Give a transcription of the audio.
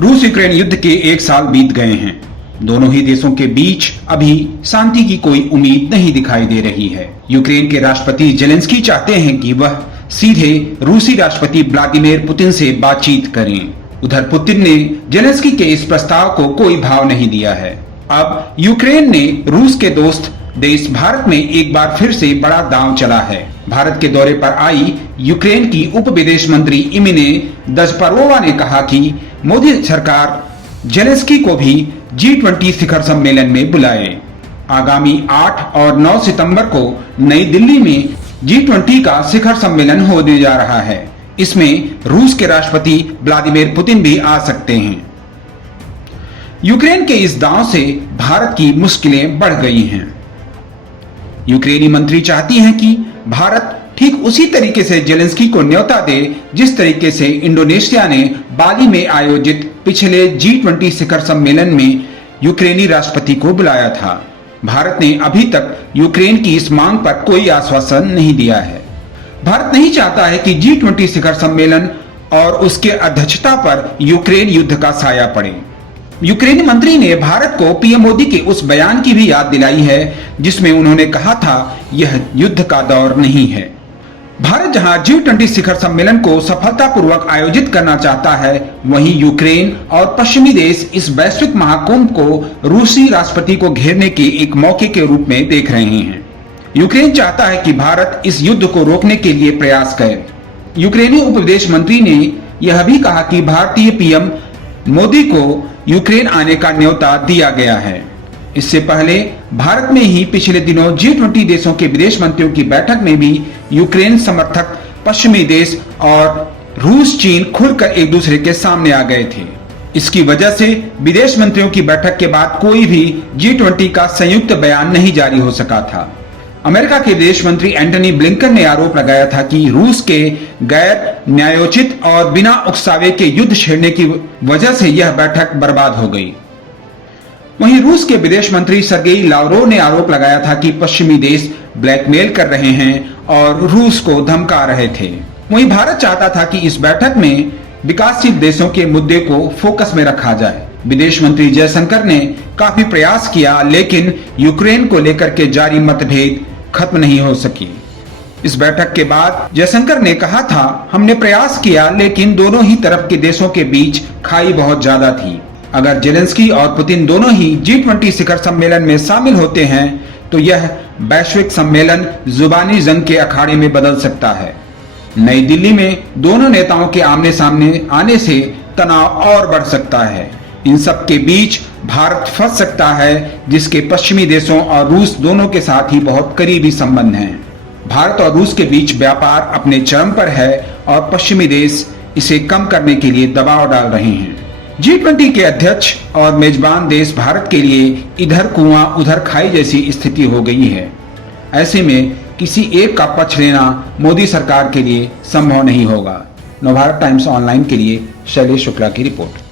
रूस यूक्रेन युद्ध के 1 साल बीत गए हैं। दोनों ही देशों के बीच अभी शांति की कोई उम्मीद नहीं दिखाई दे रही है। यूक्रेन के राष्ट्रपति जेलेंस्की चाहते हैं कि वह सीधे रूसी राष्ट्रपति व्लादिमीर पुतिन से बातचीत करें। उधर पुतिन ने जेलेंस्की के इस प्रस्ताव को कोई भाव नहीं दिया है। अब यूक्रेन ने रूस के दोस्त देश भारत में एक बार फिर से बड़ा दांव चला है। भारत के दौरे पर आई यूक्रेन की उप विदेश मंत्री इमिने दजपरोवा ने कहा कि मोदी सरकार जेलेंस्की को भी G20 शिखर सम्मेलन में बुलाए। आगामी 8 और 9 सितंबर को नई दिल्ली में G20 का शिखर सम्मेलन होने जा रहा है। इसमें रूस के राष्ट्रपति व्लादिमीर पुतिन भी आ सकते हैं। यूक्रेन के इस दांव से भारत की मुश्किलें बढ़ गई हैं। यूक्रेनी मंत्री चाहती हैं कि भारत ठीक उसी तरीके से जेलेंस्की को न्योता दे जिस तरीके से इंडोनेशिया ने बाली में आयोजित पिछले G20 शिखर सम्मेलन में यूक्रेनी राष्ट्रपति को बुलाया था। भारत ने अभी तक यूक्रेन की इस मांग पर कोई आश्वासन नहीं दिया है। भारत नहीं चाहता है कि G20 शिखर सम्मेलन और उसके अध्यक्षता पर यूक्रेन युद्ध का साया पड़े। यूक्रेनी मंत्री ने भारत को पीएम मोदी के उस बयान की भी याद दिलाई है जिसमें उन्होंने कहा था यह युद्ध का दौर नहीं है। भारत जहां G20 शिखर सम्मेलन को सफलतापूर्वक आयोजित करना चाहता है, वहीं यूक्रेन और पश्चिमी देश इस वैश्विक महाकुंभ को रूसी राष्ट्रपति को घेरने के एक मौके के रूप में देख रहे हैं। यूक्रेन चाहता है कि भारत इस युद्ध को रोकने के लिए प्रयास करे। यूक्रेनी उप विदेश मंत्री ने यह भी कहा कि भारतीय पीएम मोदी को यूक्रेन आने का न्योता दिया गया है। इससे पहले भारत में ही पिछले दिनों G20 देशों के विदेश मंत्रियों की बैठक में भी यूक्रेन समर्थक पश्चिमी देश और रूस चीन खुलकर एक दूसरे के सामने आ गए थे। इसकी वजह से विदेश मंत्रियों की बैठक के बाद कोई भी G20 का संयुक्त बयान नहीं जारी हो सका था। अमेरिका के विदेश मंत्री एंटनी ब्लिंकन ने आरोप लगाया था कि रूस के गैर न्यायोचित और बिना उकसावे के युद्ध छेड़ने की वजह से यह बैठक बर्बाद हो गई। वहीं रूस के विदेश मंत्री सर्गेई लावरोव ने आरोप लगाया था कि पश्चिमी देश ब्लैकमेल कर रहे हैं और रूस को धमका रहे थे। वहीं भारत चाहता था कि इस बैठक में विकासशील देशों के मुद्दे को फोकस में रखा जाए। विदेश मंत्री जयशंकर ने काफी प्रयास किया, लेकिन यूक्रेन को लेकर के जारी मतभेद खत्म नहीं हो सकी। इस बैठक के बाद जयशंकर ने कहा था, हमने प्रयास किया लेकिन दोनों ही तरफ के देशों के बीच खाई बहुत ज्यादा थी। अगर जेलेंस्की और पुतिन दोनों ही G20 शिखर सम्मेलन में शामिल होते हैं तो यह वैश्विक सम्मेलन जुबानी जंग के अखाड़े में बदल सकता है। नई दिल्ली में दोनों नेताओं के आमने सामने आने से तनाव और बढ़ सकता है। इन सब के बीच भारत फंस सकता है, जिसके पश्चिमी देशों और रूस दोनों के साथ ही बहुत करीबी संबंध हैं। भारत और रूस के बीच व्यापार अपने चरम पर है और पश्चिमी देश इसे कम करने के लिए दबाव डाल रहे हैं। G20 के अध्यक्ष और मेजबान देश भारत के लिए इधर कुआं उधर खाई जैसी स्थिति हो गई है। ऐसे में किसी एक का पक्ष लेना मोदी सरकार के लिए संभव नहीं होगा। नवभारत टाइम्स ऑनलाइन के लिए शैलेश शुक्ला की रिपोर्ट।